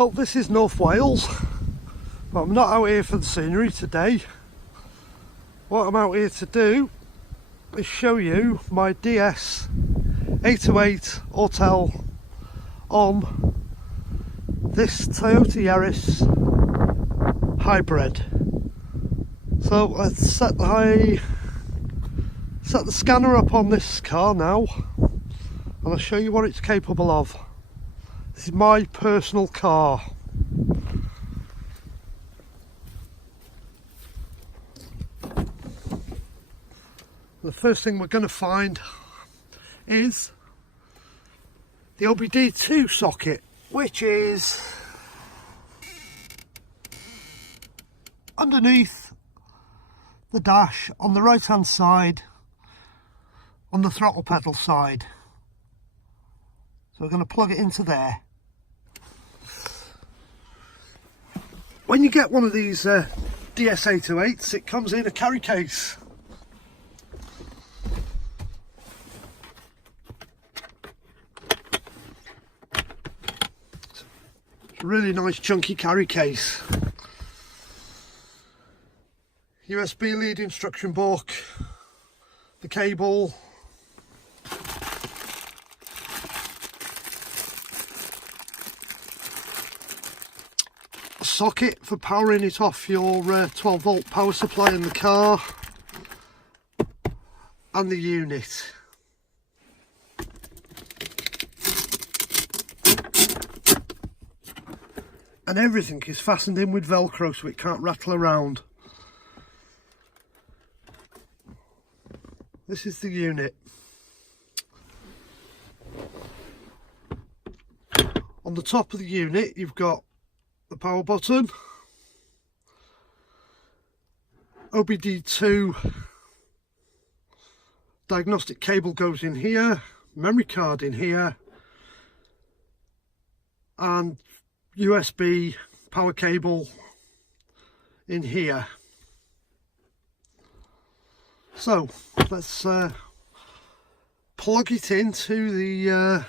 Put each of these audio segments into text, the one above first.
Well, this is North Wales, but I'm not out here for the scenery today. What I'm out here to do is show you my DS808 Autel on this Toyota Yaris hybrid. So let's set the scanner up on this car now, and I'll show you what it's capable of. This is my personal car. The first thing we're going to find is the OBD2 socket, which is underneath the dash on the right hand side on the throttle pedal side. So we're going to plug it into there. When you get one of these DS808s, it comes in a carry case. It's a really nice chunky carry case. USB lead instruction book, the cable, a socket for powering it off your 12 volt power supply in the car, and the unit. And everything is fastened in with Velcro so it can't rattle around. This is the unit. On the top of the unit you've got the power button, OBD2 diagnostic cable goes in here, memory card in here, and USB power cable in here. So let's plug it into the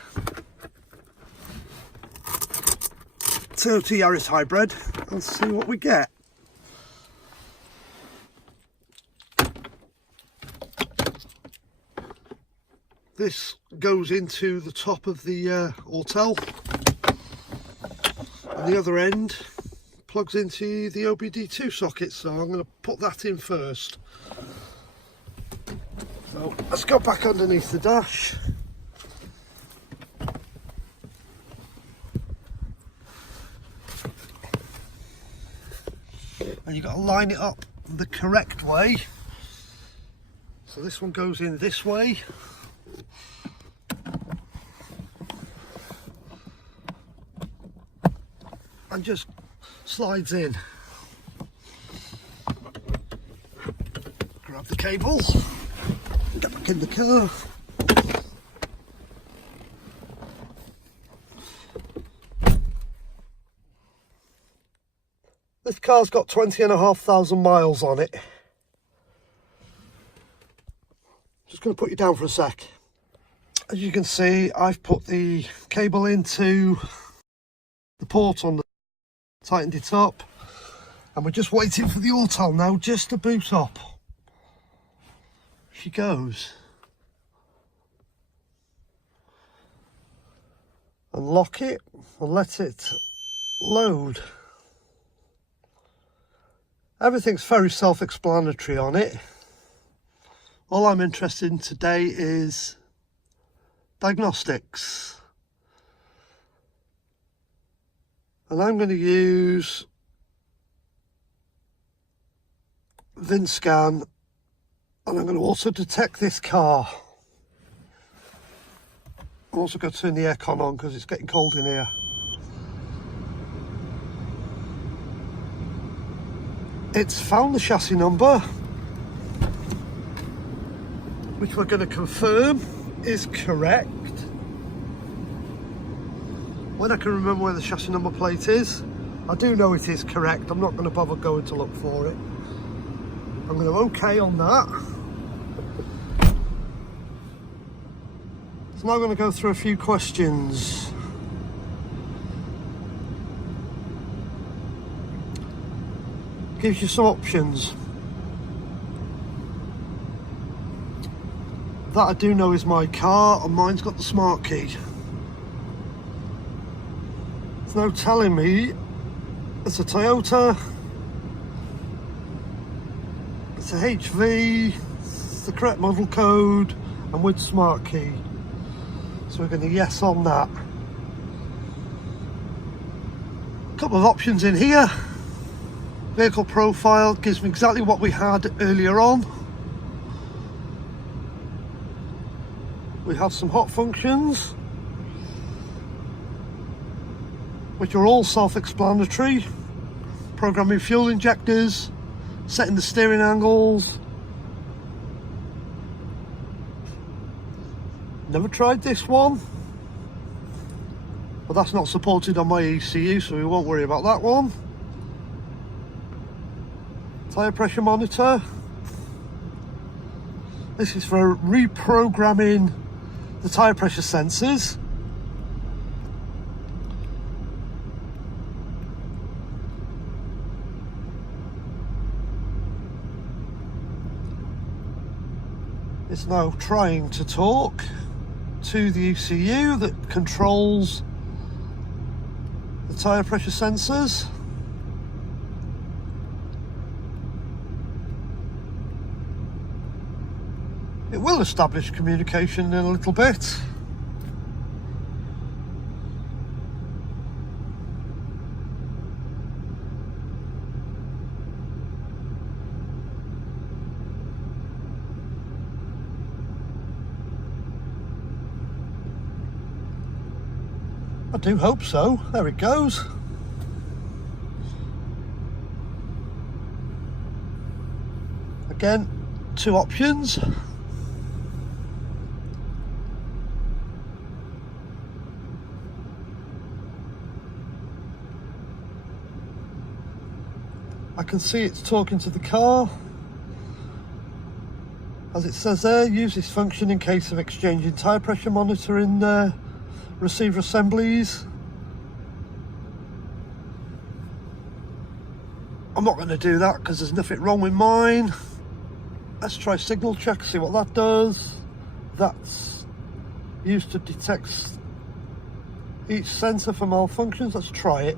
Toyota Yaris hybrid and see what we get. This goes into the top of the Autel, and the other end plugs into the OBD2 socket, so I'm going to put that in first. So let's go back underneath the dash. And you've got to line it up the correct way. So this one goes in this way. And just slides in. Grab the cable, get back in the car. This car's got 20,500 miles on it. Just going to put you down for a sec. As you can see, I've put the cable into the port on the, tightened it up, and we're just waiting for the Autel now just to boot up. She goes. Unlock it and let it load. Everything's very self-explanatory on it. All I'm interested in today is diagnostics. And I'm going to use VinScan, and I'm going to also detect this car. I'm also going to turn the aircon on because it's getting cold in here. It's found the chassis number, which we're going to confirm is correct. When I can remember where the chassis number plate is, I do know it is correct. I'm not going to bother going to look for it. I'm going to OK on that. So now I'm going to go through a few questions. gives you some options. That I do know is my car, and mine's got the smart key. It's now telling me it's a Toyota, it's a HV, it's the correct model code, and with smart key. So we're going to yes on that. A couple of options in here. Vehicle profile gives me exactly what we had earlier on. We have some hot functions, which are all self-explanatory. Programming fuel injectors, setting the steering angles. Never tried this one, but that's not supported on my ECU, so we won't worry about that one. Tyre pressure monitor. This is for reprogramming the tyre pressure sensors. It's now trying to talk to the ECU that controls the tyre pressure sensors. It will establish communication in a little bit. I do hope so. There it goes. Again, two options. I can see it's talking to the car. As it says there, use this function in case of exchanging tyre pressure monitor in receiver assemblies. I'm not going to do that because there's nothing wrong with mine. Let's try signal check, see what that does. That's used to detect each sensor for malfunctions. Let's try it.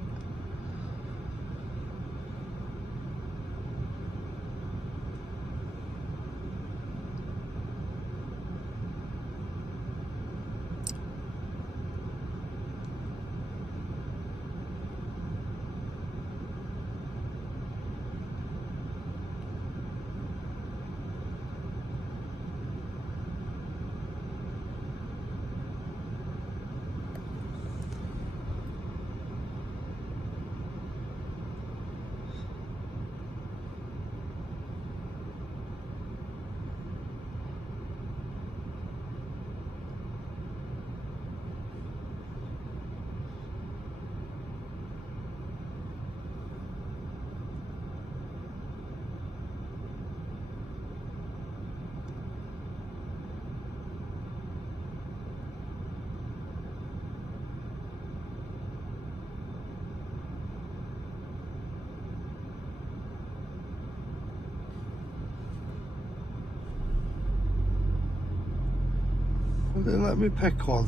Let me pick one.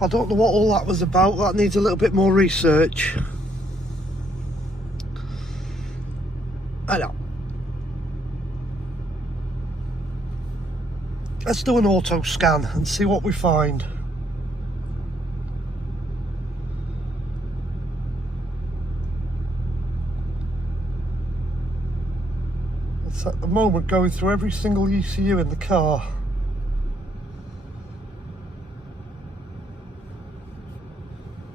I don't know what all that was about. That needs a little bit more research. I know. Let's do an auto scan and see what we find. It's at the moment going through every single ECU in the car.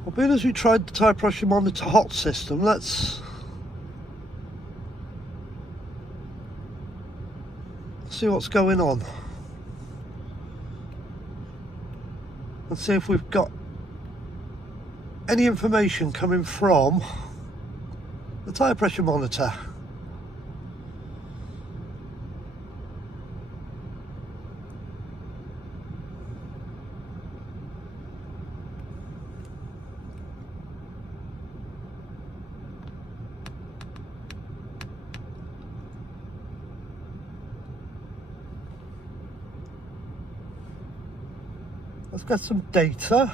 Well, being as we tried the tyre pressure monitor hot system, let's see what's going on. Let's see if we've got any information coming from the tyre pressure monitor. Let's get some data.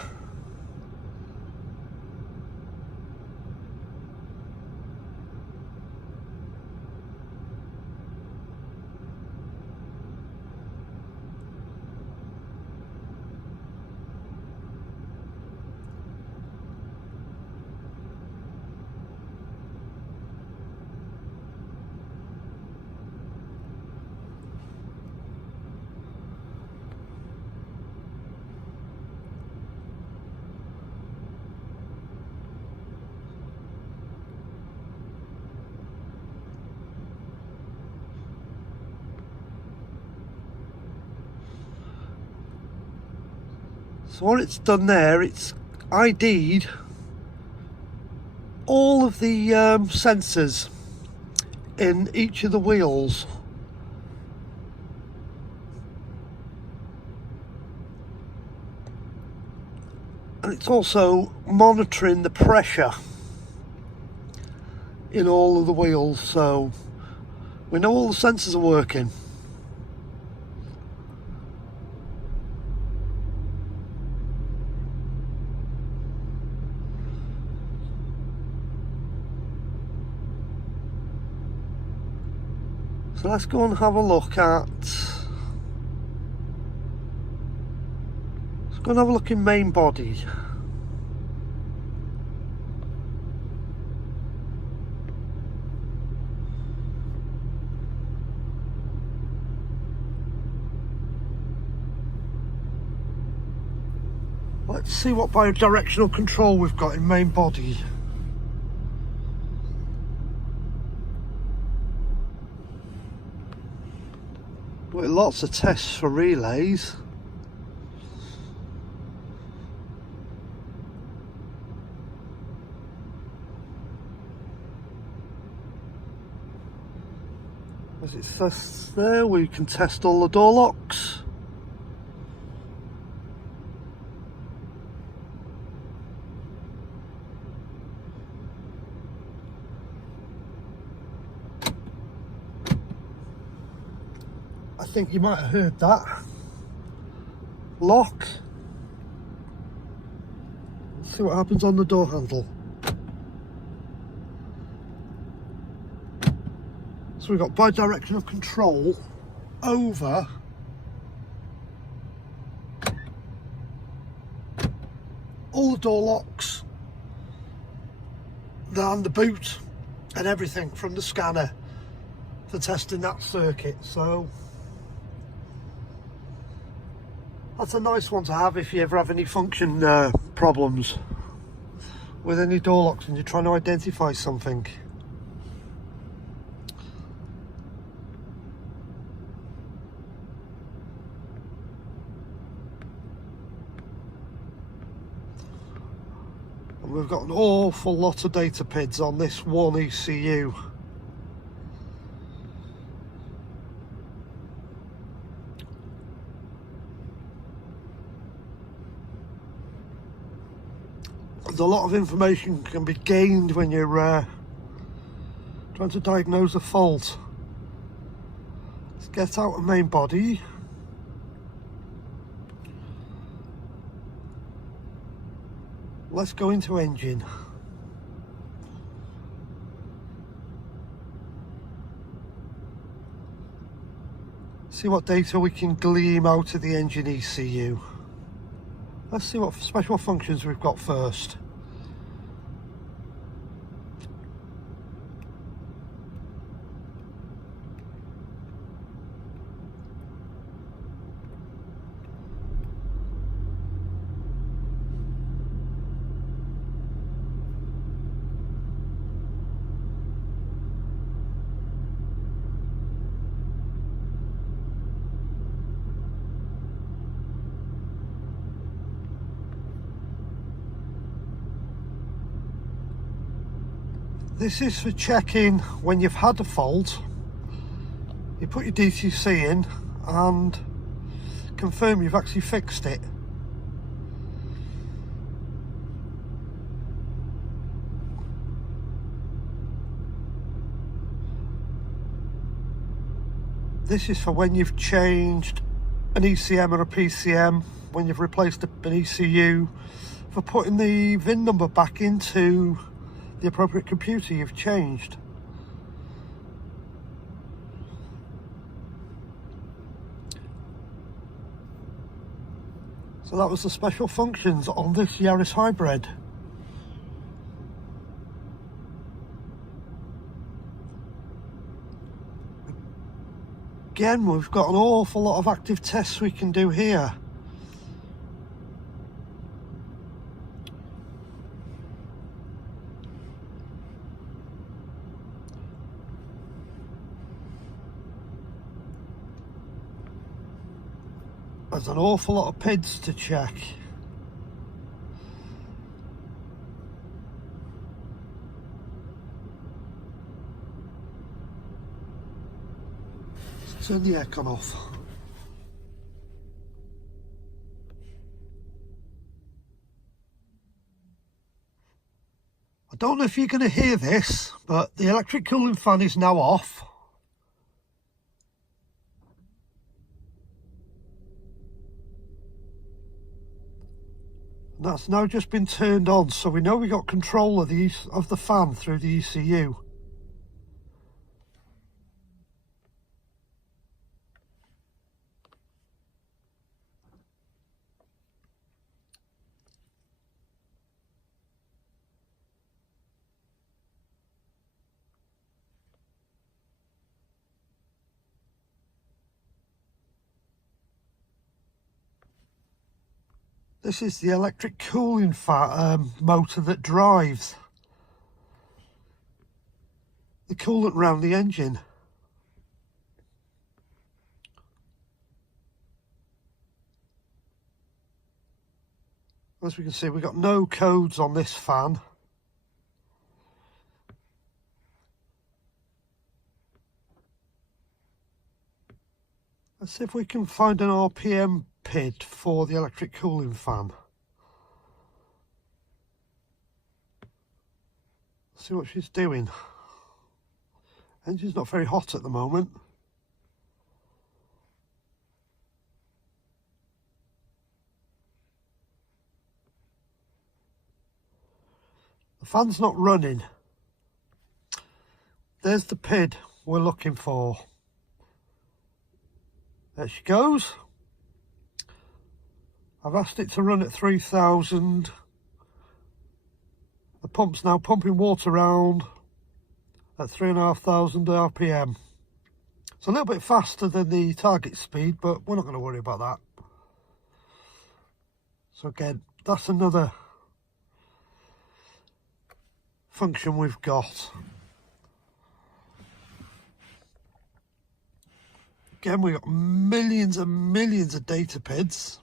So what it's done there, it's ID'd all of the sensors in each of the wheels. And it's also monitoring the pressure in all of the wheels, so we know all the sensors are working. So let's go and have a look at, let's go and have a look in main body. Let's see what bi-directional control we've got in main body. With lots of tests for relays. As it says there, we can test all the door locks. I think you might have heard that. Lock. Let's see what happens on the door handle. So we've got bi-directional control over all the door locks, and the boot and everything from the scanner for testing that circuit. So that's a nice one to have if you ever have any function problems with any door locks and you're trying to identify something. And we've got an awful lot of data PIDs on this one ECU. There's a lot of information can be gained when you're trying to diagnose a fault. Let's get out of main body. Let's go into engine. See what data we can glean out of the engine ECU. Let's see what special functions we've got first. This is for checking when you've had a fault. You put your DTC in and confirm you've actually fixed it. This is for when you've changed an ECM or a PCM when you've replaced an ECU for putting the VIN number back into the appropriate computer you've changed. So that was the special functions on this Yaris hybrid. Again, we've got an awful lot of active tests we can do here. There's an awful lot of PIDs to check. Let's turn the aircon off. I don't know if you're going to hear this, but the electric cooling fan is now off. That's now just been turned on, so we know we got control of the fan through the ECU. This is the electric cooling motor that drives the coolant around the engine. As we can see, we've got no codes on this fan. Let's see if we can find an RPM PID for the electric cooling fan. See what she's doing. Engine's not very hot at the moment. The fan's not running. There's the PID we're looking for. There she goes. I've asked it to run at 3000. The pump's now pumping water around at 3,500 RPM. It's a little bit faster than the target speed, but we're not going to worry about that. So again, that's another function we've got. Again, we've got millions and millions of data PIDs.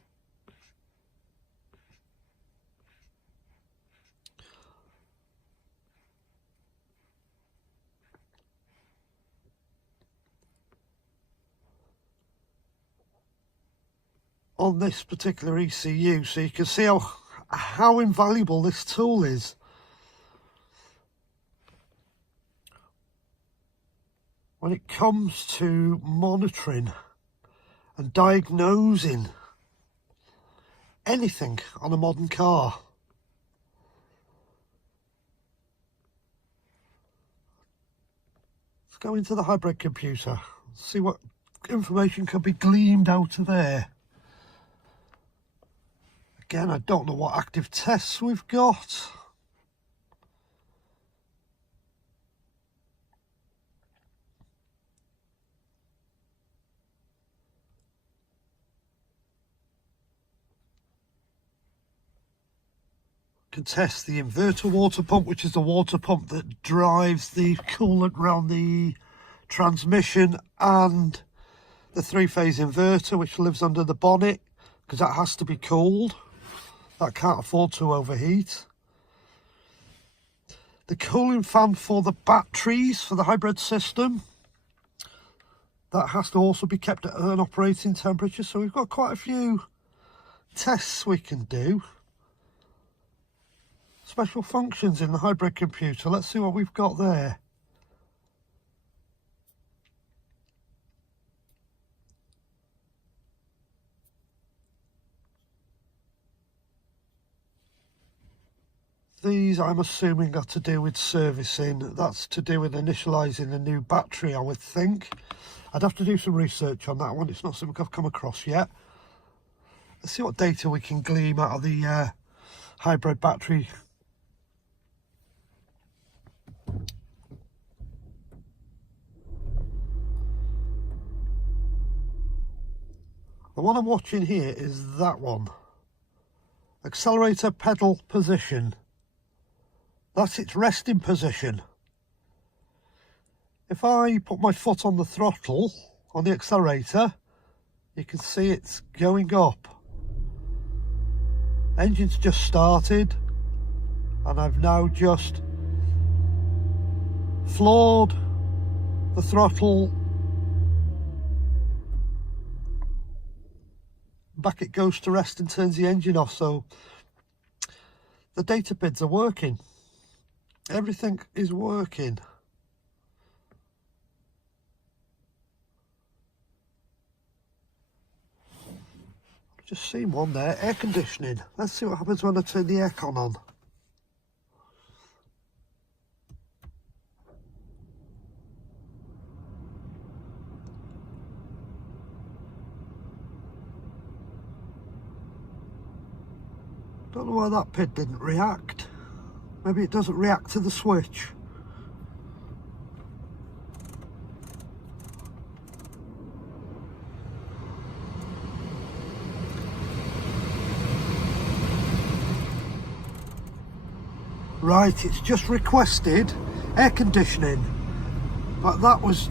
On this particular ECU, so you can see how invaluable this tool is. When it comes to monitoring and diagnosing anything on a modern car. Let's go into the hybrid computer, see what information can be gleaned out of there. Again, I don't know what active tests we've got. Can test the inverter water pump, which is the water pump that drives the coolant around the transmission, and the three-phase inverter, which lives under the bonnet, because that has to be cooled. That can't afford to overheat. The cooling fan for the batteries for the hybrid system, that has to also be kept at an operating temperature. So we've got quite a few tests we can do. Special functions in the hybrid computer. Let's see what we've got there. These, I'm assuming, are to do with servicing. That's to do with initialising a new battery, I would think. I'd have to do some research on that one. It's not something I've come across yet. Let's see what data we can glean out of the hybrid battery. The one I'm watching here is that one. Accelerator pedal position. That's its resting position. If I put my foot on the throttle, on the accelerator, you can see it's going up. Engine's just started, and I've now just floored the throttle. Back it goes to rest and turns the engine off. So the data PIDs are working. Everything is working. I've just seen one there, air conditioning. Let's see what happens when I turn the aircon on. Don't know why that PID didn't react. Maybe it doesn't react to the switch. Right, it's just requested air conditioning, but that was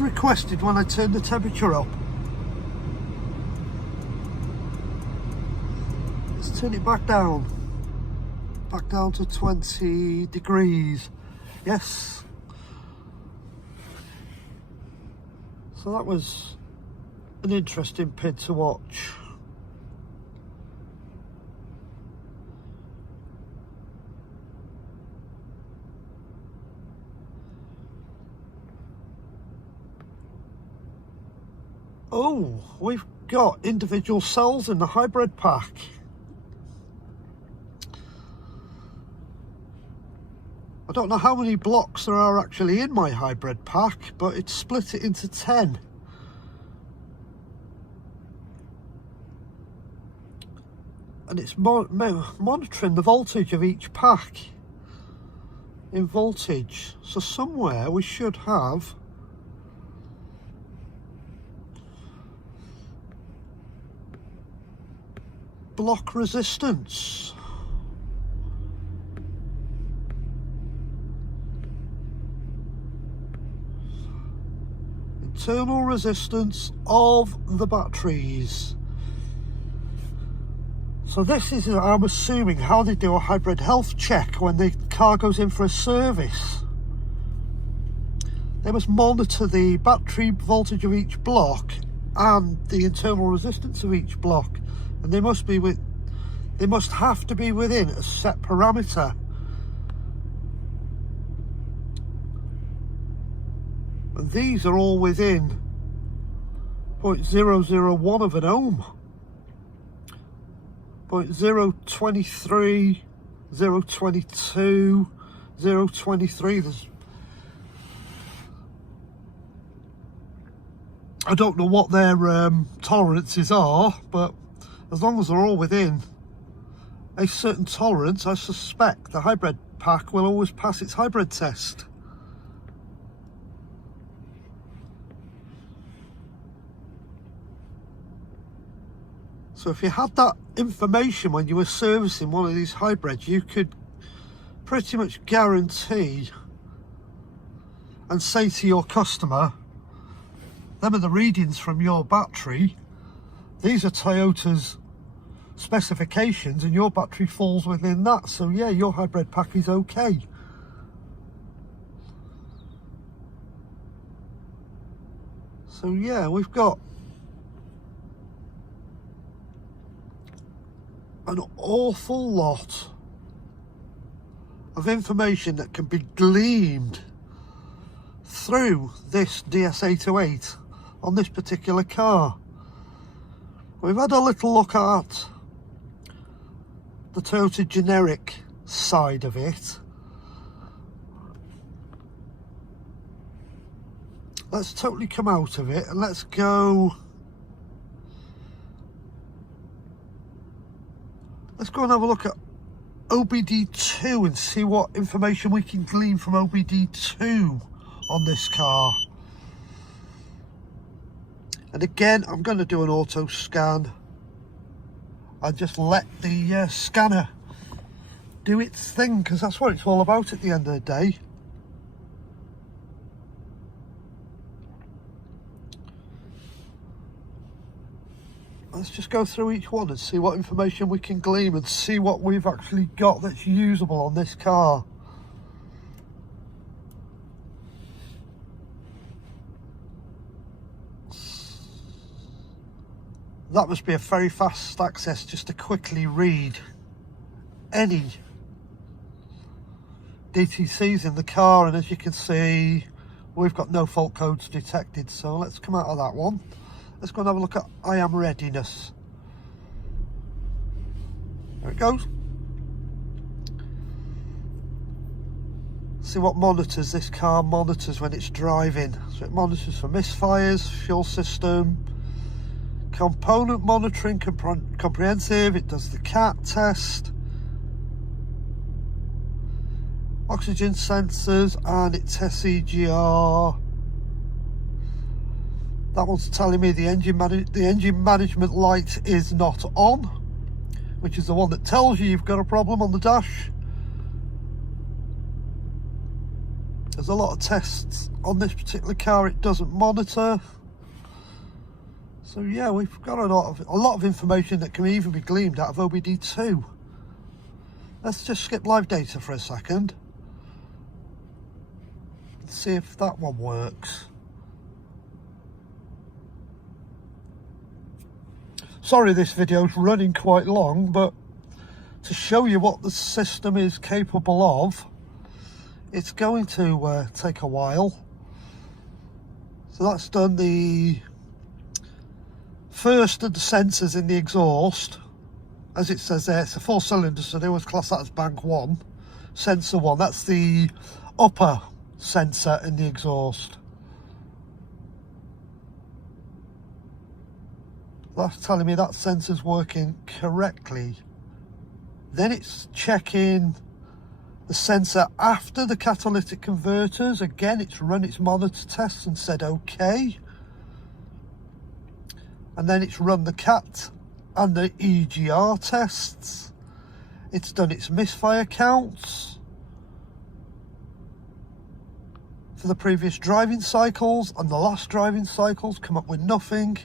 requested when I turned the temperature up. Let's turn it back down to 20 degrees. Yes. So that was an interesting PID to watch. Oh, we've got individual cells in the hybrid pack. I don't know how many blocks there are actually in my hybrid pack, but it's split it into 10. And it's monitoring the voltage of each pack in voltage. So somewhere we should have block resistance. Internal resistance of the batteries. So this is, I'm assuming, how they do a hybrid health check when the car goes in for a service. They must monitor the battery voltage of each block and the internal resistance of each block, and they must have to be within a set parameter. And these are all within 0.001 of an ohm. 0.023, 0.22, 0.23. I don't know what their tolerances are, but as long as they're all within a certain tolerance, I suspect the hybrid pack will always pass its hybrid test. So if you had that information when you were servicing one of these hybrids, you could pretty much guarantee and say to your customer, them are the readings from your battery, these are Toyota's specifications and your battery falls within that, so yeah, your hybrid pack is okay. So yeah, we've got an awful lot of information that can be gleaned through this DS808 on this particular car. We've had a little look at the Toyota generic side of it. Let's totally come out of it and let's go and have a look at OBD2 and see what information we can glean from OBD2 on this car. And again, I'm going to do an auto scan and just let the scanner do its thing, because that's what it's all about at the end of the day. Let's just go through each one and see what information we can glean and see what we've actually got that's usable on this car. That must be a very fast access just to quickly read any DTCs in the car, and as you can see we've got no fault codes detected, so let's come out of that one. Let's go and have a look at I am readiness. There it goes. See what monitors this car monitors when it's driving. So it monitors for misfires, fuel system, component monitoring, comprehensive. It does the CAT test, oxygen sensors, and it tests EGR. That one's telling me the engine management light is not on, which is the one that tells you you've got a problem on the dash. There's a lot of tests on this particular car it doesn't monitor. So yeah, we've got a lot of information that can even be gleaned out of OBD2. Let's just skip live data for a second. Let's see if that one works. Sorry this video's running quite long, but to show you what the system is capable of, it's going to take a while. So that's done the first of the sensors in the exhaust. As it says there, it's a 4-cylinder, so they always class that as bank 1. Sensor 1, that's the upper sensor in the exhaust. That's telling me that sensor's working correctly. Then it's checking the sensor after the catalytic converters. Again, it's run its monitor tests and said okay. And then it's run the CAT and the EGR tests. It's done its misfire counts for the previous driving cycles, and the last driving cycles come up with nothing.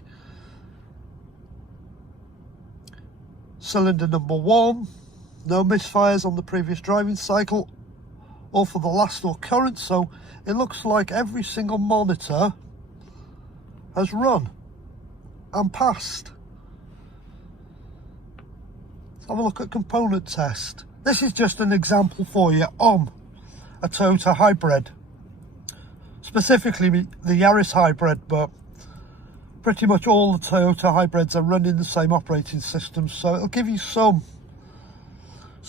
Cylinder number 1, no misfires on the previous driving cycle or for the last or current, so it looks like every single monitor has run and passed. Let's have a look at component test. This is just an example for you on a Toyota hybrid, specifically the Yaris hybrid, but pretty much all the Toyota hybrids are running the same operating system, so it'll give you some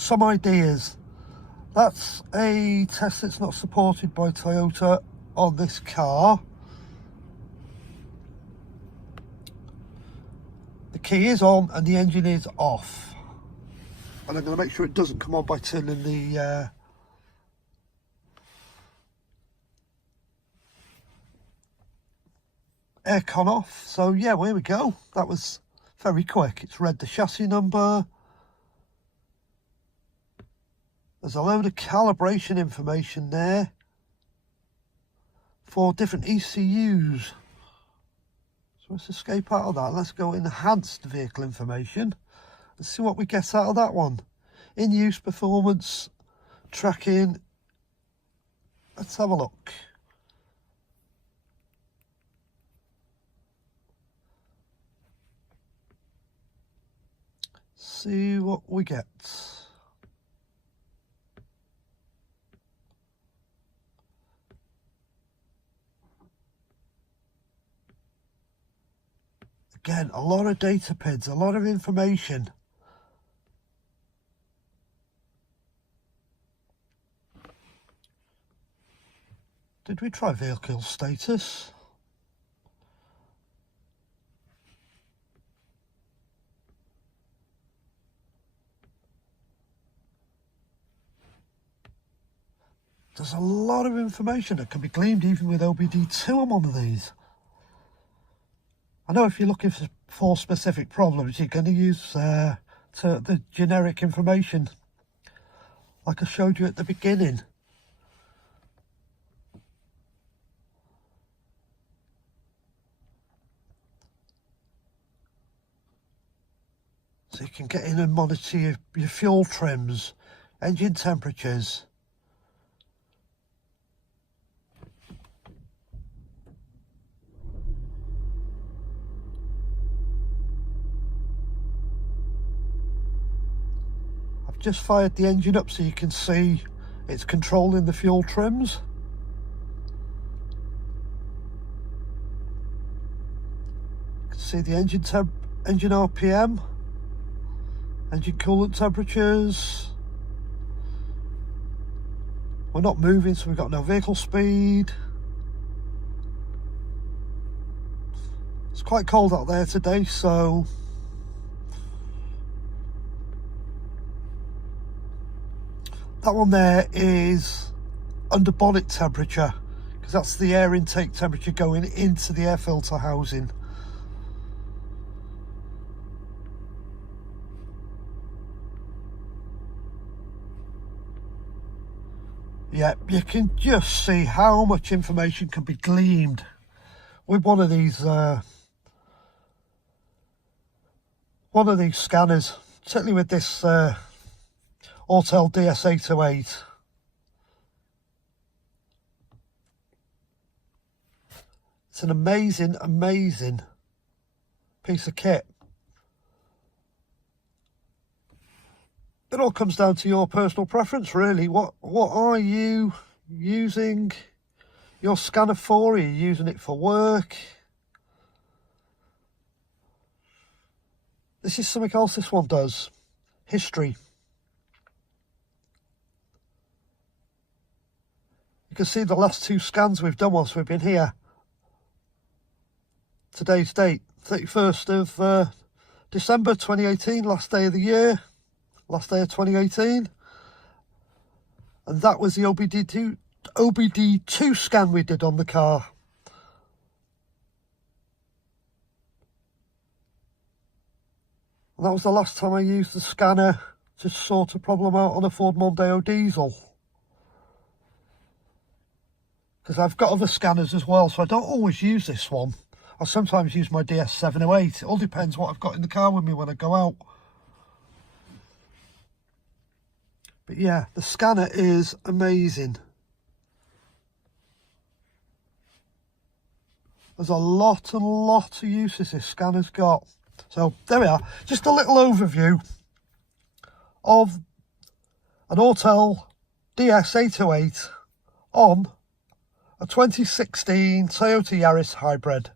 ideas. That's a test that's not supported by Toyota on this car. The key is on and the engine is off, and I'm going to make sure it doesn't come on by turning the aircon off. So yeah, here we go. That was very quick. It's read the chassis number. There's a load of calibration information there for different ECUs. So let's escape out of that. Let's go enhanced vehicle information. Let's see what we get out of that one. In use, performance, tracking. Let's have a look. See what we get. Again, a lot of data PIDs, a lot of information. Did we try vehicle status? There's a lot of information that can be gleaned even with OBD2 on one of these. I know if you're looking for specific problems, you're going to use the generic information like I showed you at the beginning. So you can get in and monitor your fuel trims, engine temperatures. I've just fired the engine up so you can see it's controlling the fuel trims. You can see the engine RPM. Engine coolant temperatures. We're not moving, so we've got no vehicle speed. It's quite cold out there today, so that one there is under bonnet temperature, because that's the air intake temperature going into the air filter housing. Yeah, you can just see how much information can be gleaned with one of these scanners, certainly with this Autel DS808. It's an amazing piece of kit. It all comes down to your personal preference, really. What are you using your scanner for? Are you using it for work? This is something else this one does. History. You can see the last two scans we've done whilst we've been here. Today's date, 31st of December 2018, last day of the year. Last day of 2018, and that was the OBD2 scan we did on the car. And that was the last time I used the scanner to sort a problem out on a Ford Mondeo diesel. Because I've got other scanners as well, so I don't always use this one. I sometimes use my DS708. It all depends what I've got in the car with me when I go out. But yeah, the scanner is amazing. There's a lot of uses this scanner's got. So there we are, just a little overview of an Autel DS808 on a 2016 Toyota Yaris hybrid.